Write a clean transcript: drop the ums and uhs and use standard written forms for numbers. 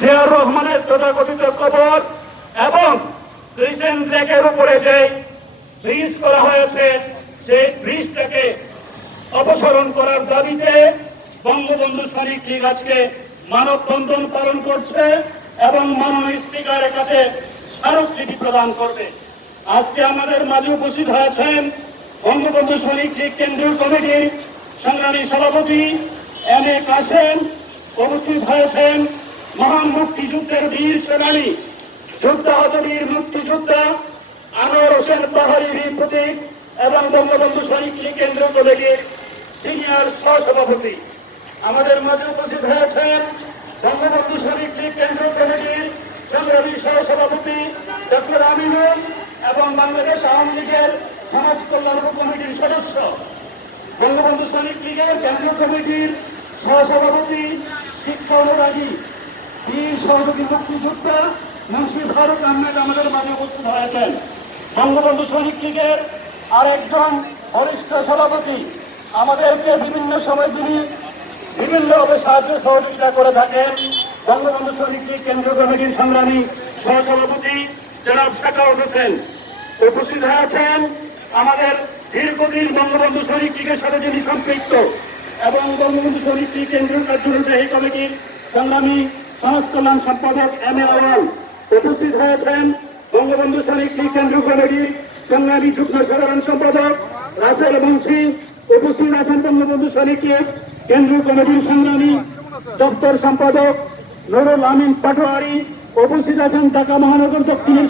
জিয়াউর রহমানের তথাকথিত কবর এবং ক্রিসেন্ট লেকের উপরে যে ব্রিজ করা হয়েছে সেই ব্রিজটাকে অপসারণ করার দাবিতে বঙ্গবন্ধু শ্রমিক লীগ আজকে মানববন্ধন পালন করছে এবং মাননীয় স্পিকারের কাছে স্মারকলিপি প্রদান করবে। আজকে আমাদের মাঝে উপস্থিত হয়েছেন বঙ্গবন্ধু শ্রমিক লীগ কেন্দ্রীয় কমিটির সংগ্রামী সভাপতি এম এ কাসেম, উপস্থিত হয়েছেন মহান মুক্তিযুদ্ধের বীর সেনানী যুদ্ধাহত বীর মুক্তিযোদ্ধা আনোয়ার হোসেন পাহাড়ি বীর প্রতীক এবং বঙ্গবন্ধু শ্রমিক লীগ কেন্দ্রীয় কমিটির সিনিয়র সহসভাপতি। আমাদের মাঝে উপস্থিত হয়েছেন বঙ্গবন্ধু শ্রমিক লীগ কেন্দ্রীয় কমিটির সংগ্রামী সহসভাপতি ডক্টর আমিনুল এবং বাংলাদেশ আওয়ামী লীগের সমাজ কল্যাণ কমিটির সদস্য, বঙ্গবন্ধু শ্রমিক লীগের কেন্দ্রীয় কমিটির সহসভাপতি শিক্ষা অনুরাগী বীর সহযোগী মুক্তিযোদ্ধা মুন্সি ফারুক আহমেদ আমাদের মাঝে উপস্থিত হয়েছেন। বঙ্গবন্ধু শ্রমিক লীগের আরেকজন বরিষ্ঠ সভাপতি, আমাদেরকে বিভিন্ন সময় তিনি বিভিন্নভাবে সাহায্য সহযোগিতা করে থাকেন, বঙ্গবন্ধু শ্রমিক লীগ কেন্দ্রীয় কমিটির সংগ্রামী সহসভাপতি জনাব সাকাউত হোসেন। উপস্থিত হয়েছেন আমাদের দীর্ঘদিন বঙ্গবন্ধু শ্রমিক লীগের সাথে যিনি সম্পৃক্ত এবং বঙ্গবন্ধু শ্রমিক লীগ কেন্দ্রীয় কার্যনির্বাহী কমিটির সংগ্রামী সমাজ কল্যাণ সম্পাদক এম এ আওয়াল। উপস্থিত হয়েছেন বঙ্গবন্ধু শ্রমিক লীগ কেন্দ্রীয় কমিটির সংগ্রামী যুগ্ম সাধারণ সম্পাদক রাসেল মুন্সি। উপস্থিত আছেন বঙ্গবন্ধু শ্রমিক লীগ কেন্দ্রীয় কমিটির সংগ্রামী দপ্তর সম্পাদক নুরুল আমিন পাটোয়ারি। উপস্থিত আছেন ঢাকা মহানগর দক্ষিণের